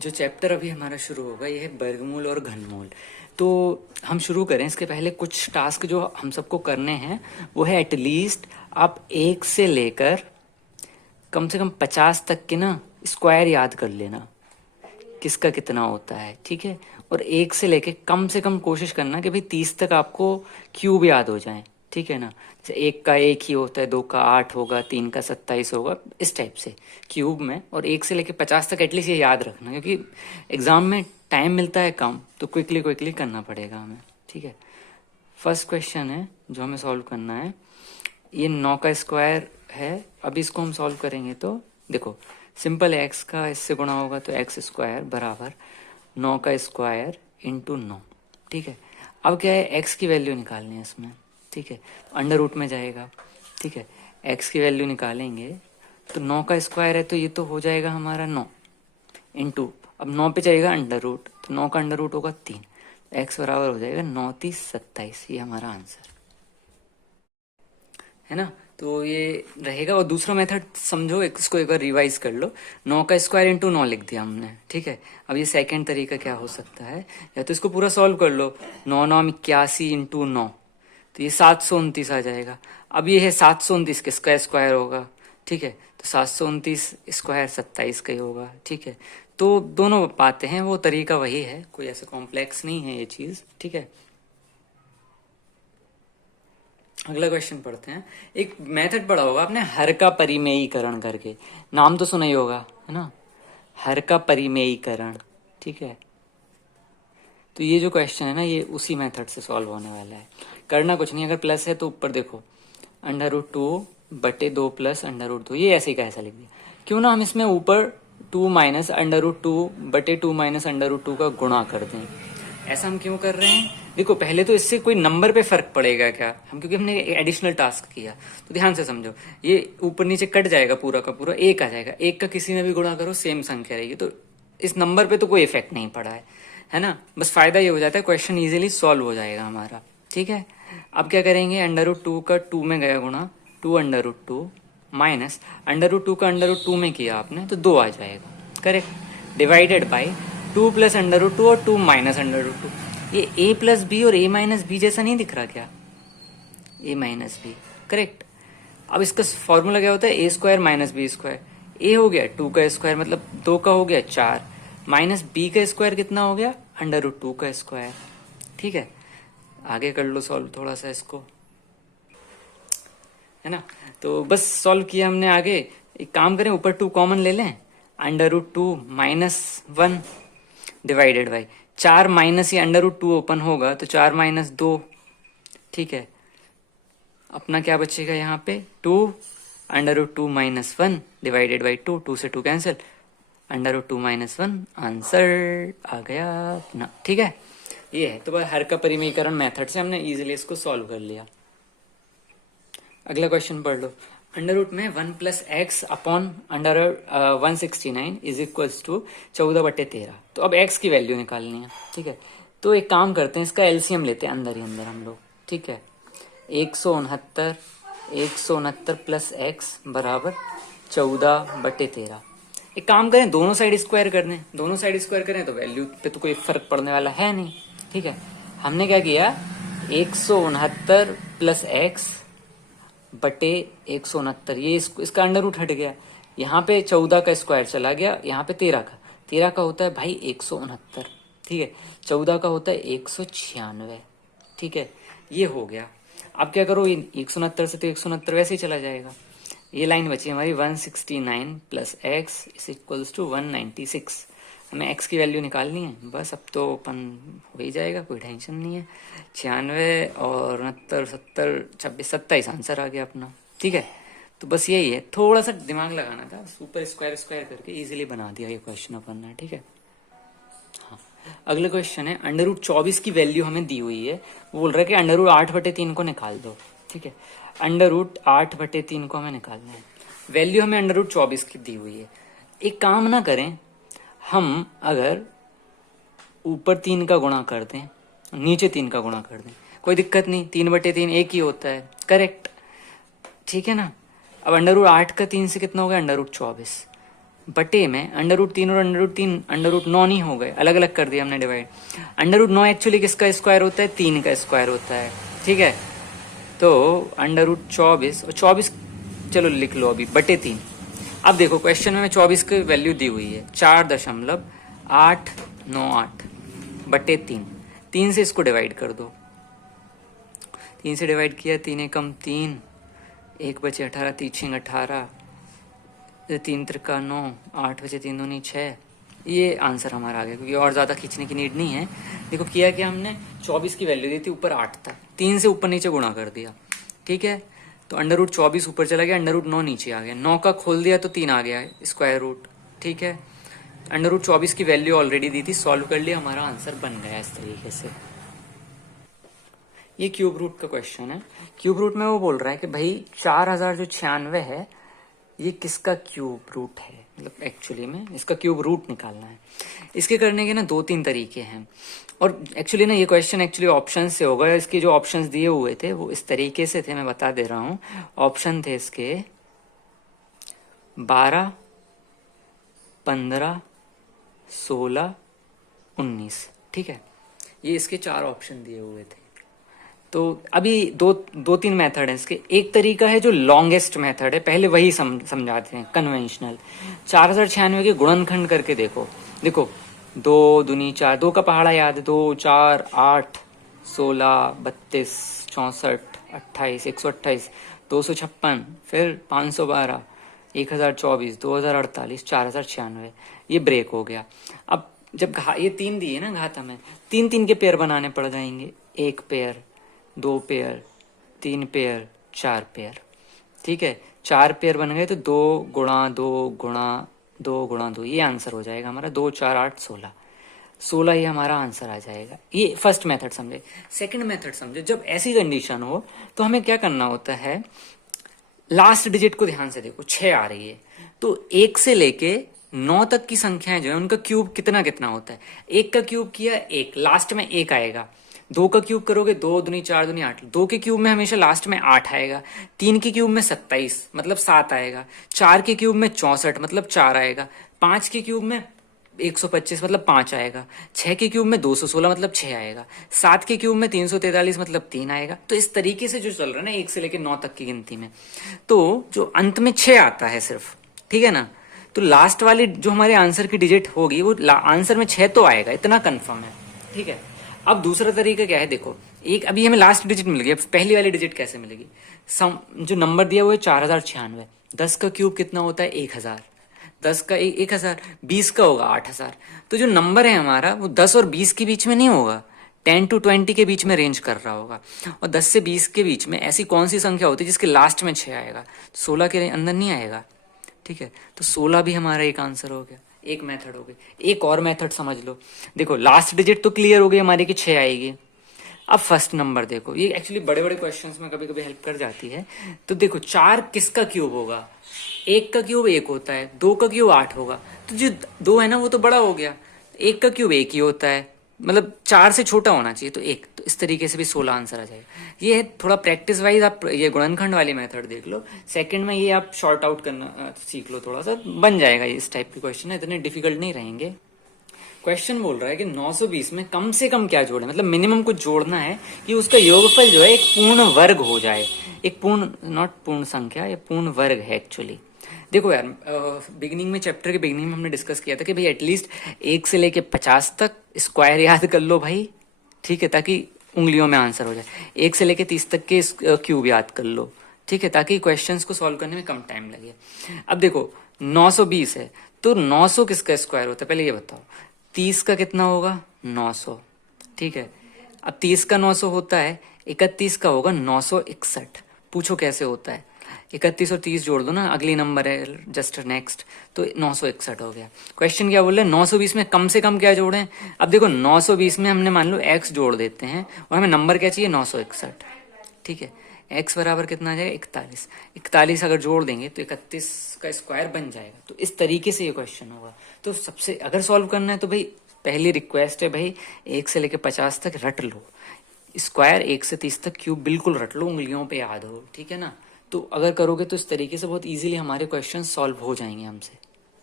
जो चैप्टर अभी हमारा शुरू होगा ये है वर्गमूल और घनमूल। तो हम शुरू करें इसके पहले कुछ टास्क जो हम सबको करने हैं वो है एटलीस्ट आप 1 से लेकर कम से कम 50 तक के ना स्क्वायर याद कर लेना, किसका कितना होता है, ठीक है। और 1 से लेके कम से कम कोशिश करना कि भाई 30 तक आपको क्यूब याद हो जाए, ठीक है ना। जैसे 1 का 1 ही होता है, 2 का 8 होगा, 3 का 27 होगा, इस टाइप से क्यूब में। और 1 से लेके 50 तक एटलीस्ट ये याद रखना, क्योंकि एग्जाम में टाइम मिलता है कम, तो क्विकली क्विकली करना पड़ेगा हमें, ठीक है। फर्स्ट क्वेश्चन है जो हमें सॉल्व करना है, ये 9 का स्क्वायर है। अभी इसको हम सॉल्व करेंगे तो देखो सिंपल है, एक्स का इससे गुणा होगा तो एक्स स्क्वायर बराबर 9 का स्क्वायर इंटू 9, ठीक है। अब क्या है, एक्स की वैल्यू निकालनी है इसमें, ठीक है। अंडर रूट में जाएगा, ठीक है। एक्स की वैल्यू निकालेंगे तो 9 का स्क्वायर है तो ये तो हो जाएगा हमारा 9 इंटू, अब 9 पे जाएगा अंडर रूट, तो 9 का अंडर रूट होगा 3, एक्स बराबर हो जाएगा 9 3 27, ये हमारा आंसर है ना। तो ये रहेगा। और दूसरा मेथड समझो, इसको एक बार रिवाइज कर लो। 9 का स्क्वायर इंटू 9 लिख दिया हमने, ठीक है। अब ये सेकंड तरीका क्या हो सकता है, या तो इसको पूरा सॉल्व कर लो, 9 9 81 इंटू 9, तो ये 729 आ जाएगा। अब ये है 729 किसका स्क्वायर होगा, ठीक है। तो 729 स्क्वायर 27 का ही होगा, ठीक है। तो दोनों पाते हैं, वो तरीका वही है, कोई ऐसा कॉम्प्लेक्स नहीं है ये चीज, ठीक है। अगला क्वेश्चन पढ़ते हैं। एक मेथड पढ़ा होगा आपने, हर का परिमेयीकरण करके, नाम तो सुना ही होगा, है ना, हर का परिमेयीकरण, ठीक है। तो ये जो क्वेश्चन है ना, ये उसी मेथड से सॉल्व होने वाला है। करना कुछ नहीं, अगर प्लस है तो ऊपर देखो √2 बटे 2 प्लस √2, ये ऐसे ही का ऐसा लिख दिया। क्यों ना हम इसमें ऊपर 2 माइनस √2 बटे 2 माइनस √2 का गुणा कर दें। ऐसा हम क्यों कर रहे हैं, देखो पहले तो इससे कोई नंबर पे फर्क पड़ेगा क्या, हम क्योंकि हमने एडिशनल टास्क किया, तो ध्यान से समझो। ये ऊपर नीचे कट जाएगा, पूरा का पूरा 1 आ जाएगा, 1 का किसी में भी गुणा करो सेम संख्या रहेगी, तो इस नंबर पे तो कोई इफेक्ट नहीं पड़ा है ना। बस फायदा ये हो जाता है, क्वेश्चन इजीली सॉल्व हो जाएगा हमारा, ठीक है। अब क्या करेंगे, √2 का 2 में गया गुणा, 2 √2 माइनस √2 का √2 में किया आपने तो 2 आ जाएगा, करेक्ट। डिवाइडेड बाई 2 प्लस √2 और 2 माइनस √2। ये a प्लस बी और a माइनस बी जैसा नहीं दिख रहा क्या, a माइनस बी, करेक्ट। अब इसका फॉर्मूला क्या होता है, a square minus B square. a हो गया 2 का स्क्वायर, मतलब 2 का हो गया 4, माइनस b का स्क्वायर कितना हो गया, √2 का स्क्वायर, ठीक है। आगे कर लो सॉल्व थोड़ा सा इसको, है ना। तो बस सॉल्व किया हमने। आगे एक काम करें, ऊपर 2 कॉमन ले लें, √2 माइनस 1 डिवाइडेड बाई 4 माइनस ये √2 ओपन होगा तो 4 माइनस 2, ठीक है। अपना क्या बचेगा यहाँ पे, 2 √2 माइनस 1 डिवाइडेड बाई 2, 2 से 2 कैंसिल, √2 माइनस 1 आंसर आ गया अपना, ठीक है। ये है तो हर का परिमेयीकरण मेथड से हमने इजीली इसको सॉल्व कर लिया। अगला क्वेश्चन पढ़ लो। अंडर रूट में 1 plus X upon under 169 is equals to 14 बटे 13। तो अब एक्स की वैल्यू निकालनी है, ठीक है। तो एक काम करते हैं, इसका एलसीएम लेते हैं अंदर ही अंदर हम लोग, ठीक है। 169 प्लस एक्स बराबर 14 बटे 13। एक काम करें, दोनों साइड स्क्वायर कर दें, दोनों साइड स्क्वायर करें तो वैल्यू पे तो कोई फर्क पड़ने वाला है नहीं, ठीक है। हमने क्या किया, 169 प्लस एक्स बटे 169, ये इसका अंडर रूट हट गया, यहाँ पे 14 का स्क्वायर चला गया, यहाँ पे 13 का होता है भाई 169, ठीक है। 14 का होता है 196, ठीक है। ये हो गया। अब क्या करो, 169 से तो 169 वैसे ही चला जाएगा। ये लाइन बची हमारी 169 plus X is equals to 196। हमें एक्स की वैल्यू निकालनी है, बस अब तो ओपन हो ही जाएगा, कोई टेंशन नहीं है। 96 और 69 70 26 27 आंसर आ गया अपना, ठीक है। तो बस यही है, थोड़ा सा दिमाग लगाना था, सुपर स्क्वायर स्क्वायर करके इजीली बना दिया ये क्वेश्चन अपन ने, ठीक है। हाँ, अगला क्वेश्चन है, √24 की वैल्यू हमें दी हुई है, वो बोल रहा है कि √8 बटे 3 को निकाल दो, ठीक है। √8 बटे 3 को हमें निकालना है, वैल्यू हमें √24 की दी हुई है। एक काम ना करें, हम अगर ऊपर 3 का गुणा कर दें, नीचे 3 का गुणा कर दें, कोई दिक्कत नहीं, 3 बटे 3 एक ही होता है, करेक्ट, ठीक है ना। अब √8 का 3 से कितना हो गया, √24, बटे में अंडर रूट 3 और अंडर रूट 3 अंडर रूट 9 नहीं हो गए, अलग अलग कर दिया हमने डिवाइड। अंडर रूट 9 एक्चुअली किसका स्क्वायर होता है? 3 का स्क्वायर होता है, ठीक है। तो अंडर रूट 24, और 24 चलो लिख लो अभी, बटे 3। अब देखो क्वेश्चन में 24 की वैल्यू दी हुई है 4.898 बटे 3। 3 से इसको डिवाइड कर दो, 3 से डिवाइड किया, 3 एकम 3, 1 बचे 18, 3 छिंग 18, 3 त्रिका 9, 8 बचे 3 दूनी 6। ये आंसर हमारा आ गया, क्योंकि और ज़्यादा खींचने की नीड नहीं है। देखो किया कि हमने 24 की वैल्यू दी थी, ऊपर 8 था, 3 से ऊपर नीचे गुणा कर दिया, ठीक है। तो अंडर रूट 24 ऊपर चला गया, अंडर रूट 9 नीचे आ गया, 9 का खोल दिया तो 3 आ गया स्क्वायर रूट, ठीक है। अंडर रूट 24 की वैल्यू ऑलरेडी दी थी, सॉल्व कर लिया, हमारा आंसर बन गया इस तरीके से। ये क्यूब रूट का क्वेश्चन है। क्यूब रूट में वो बोल रहा है कि भाई 4096 है, ये किसका क्यूब रूट है, मतलब एक्चुअली में इसका क्यूब रूट निकालना है। इसके करने के ना 2-3 तरीके हैं, और एक्चुअली ना ये क्वेश्चन एक्चुअली ऑप्शन से होगा। इसके जो ऑप्शंस दिए हुए थे वो इस तरीके से थे, मैं बता दे रहा हूँ। ऑप्शन थे इसके 12, 15, 16, 19, ठीक है। ये इसके 4 ऑप्शन दिए हुए थे। तो अभी दो तीन मेथड है इसके। एक तरीका है जो लॉन्गेस्ट मेथड है, पहले वही समझाते हैं, कन्वेंशनल। 4096 के गुणनखंड करके देखो, 2 दूनी 4, 2 का पहाड़ा याद है, 2, 4, 8, 16, 32, 64, 28, 128, 256, फिर 512, 1024, 2048, 4096, ये ब्रेक हो गया। अब जब ये 3 दिए ना घात हमें, 3-3 के पेयर बनाने पड़ जाएंगे, 1 पेयर, 2 पेयर, 3 पेयर, 4 पेयर, ठीक है। 4 पेयर बन गए तो 2 गुणा 2 गुणा 2 गुणा 2, ये आंसर हो जाएगा हमारा। 2, 4, 8, 16, 16 ये हमारा आंसर आ जाएगा। ये फर्स्ट मेथड समझे। सेकंड मेथड समझे, जब ऐसी कंडीशन हो तो हमें क्या करना होता है, लास्ट डिजिट को ध्यान से देखो, 6 आ रही है, तो 1 से लेके 9 तक की संख्याएं जो है उनका क्यूब कितना कितना होता है। 1 का क्यूब किया 1, लास्ट में 1 आएगा। 2 का क्यूब करोगे 2 दूनी 4 दूनी 8, 2 के क्यूब में हमेशा लास्ट में 8 आएगा। 3 के क्यूब में 27 मतलब 7 आएगा। 4 के क्यूब में 64 मतलब 4 आएगा। 5 के क्यूब में 125 मतलब 5 आएगा। 6 के क्यूब में 216 मतलब 6 आएगा। 7 के क्यूब में 343 मतलब 3 आएगा। तो इस तरीके से जो चल रहा है ना 1 से लेकर 9 तक की गिनती में, तो जो अंत में 6 आता है सिर्फ, ठीक है ना, तो लास्ट वाली जो हमारे आंसर की डिजिट होगी वो आंसर में 6 तो आएगा, इतना कंफर्म है, ठीक है। अब दूसरा तरीका क्या है, देखो एक अभी हमें लास्ट डिजिट मिल गई, पहली वाली डिजिट कैसे मिलेगी, जो नंबर दिया हुआ है 4096, 10 का क्यूब कितना होता है 1000, 10 का 1000, 20 का होगा 8000। तो जो नंबर है हमारा वो 10 और 20 के बीच में नहीं होगा, 10 to 20 के बीच में रेंज कर रहा होगा। और 10 से 20 के बीच में ऐसी कौन सी संख्या होती है जिसके लास्ट में 6 आएगा, 16 के अंदर नहीं आएगा, ठीक है। तो 16 भी हमारा एक आंसर हो गया, एक मेथड हो गई। एक और मेथड समझ लो, देखो लास्ट डिजिट तो क्लियर हो गई हमारी कि 6 आएगी। अब फर्स्ट नंबर देखो, ये एक्चुअली बड़े बड़े क्वेश्चंस में कभी कभी हेल्प कर जाती है। तो देखो 4 किसका क्यूब होगा, 1 का क्यूब 1 होता है, 2 का क्यूब 8 होगा, तो जो 2 है ना वो तो बड़ा हो गया, 1 का क्यूब 1 ही होता है, मतलब 4 से छोटा होना चाहिए, तो 1। तो इस तरीके से भी 16 आंसर आ जाएगा। ये है थोड़ा प्रैक्टिस वाइज, आप ये गुणनखंड वाली मेथड देख लो। सेकंड में ये आप शॉर्ट आउट करना सीख लो, थोड़ा सा बन जाएगा। इस टाइप के क्वेश्चन इतने डिफिकल्ट नहीं रहेंगे। क्वेश्चन बोल रहा है कि 920 में कम से कम क्या जोड़े, मतलब मिनिमम कुछ जोड़ना है कि उसका योगफल जो है एक पूर्ण वर्ग हो जाए। एक पूर्ण, नॉट पूर्ण संख्या, ये पूर्ण वर्ग है एक्चुअली। देखो यार, बिगिनिंग में, चैप्टर के बिगिनिंग में हमने डिस्कस किया था कि भाई एटलीस्ट 1 से लेके 50 तक स्क्वायर याद कर लो भाई, ठीक है, ताकि उंगलियों में आंसर हो जाए। 1 से लेके 30 तक के क्यूब याद कर लो, ठीक है, ताकि क्वेश्चंस को सॉल्व करने में कम टाइम लगे। अब देखो 920 है, तो 900 किसका स्क्वायर होता है पहले ये बताओ। 30 का कितना होगा 900, ठीक है। अब 30 का 900 होता है, 31 का होगा 961। पूछो कैसे होता है, 31 और 30 जोड़ दो ना, अगली नंबर है जस्ट नेक्स्ट, तो 961 हो गया। क्वेश्चन क्या बोल रहे हैं, 920 में कम से कम क्या जोड़ें। अब देखो 920 में हमने मान लो x जोड़ देते हैं, और हमें नंबर क्या चाहिए 961, ठीक है। x बराबर कितना आ जाएगा 41, 41 अगर जोड़ देंगे तो 31 का स्क्वायर बन जाएगा। तो इस तरीके से ये क्वेश्चन होगा। तो सबसे अगर सॉल्व करना है तो भाई पहली रिक्वेस्ट है भाई 1 से लेकर 50 तक रट लो, स्क्वायर 1 से 30 तक क्यूब बिल्कुल रट लो, उंगलियों पे याद हो, ठीक है ना। तो अगर करोगे तो इस तरीके से बहुत इजीली हमारे क्वेश्चन सॉल्व हो जाएंगे हमसे।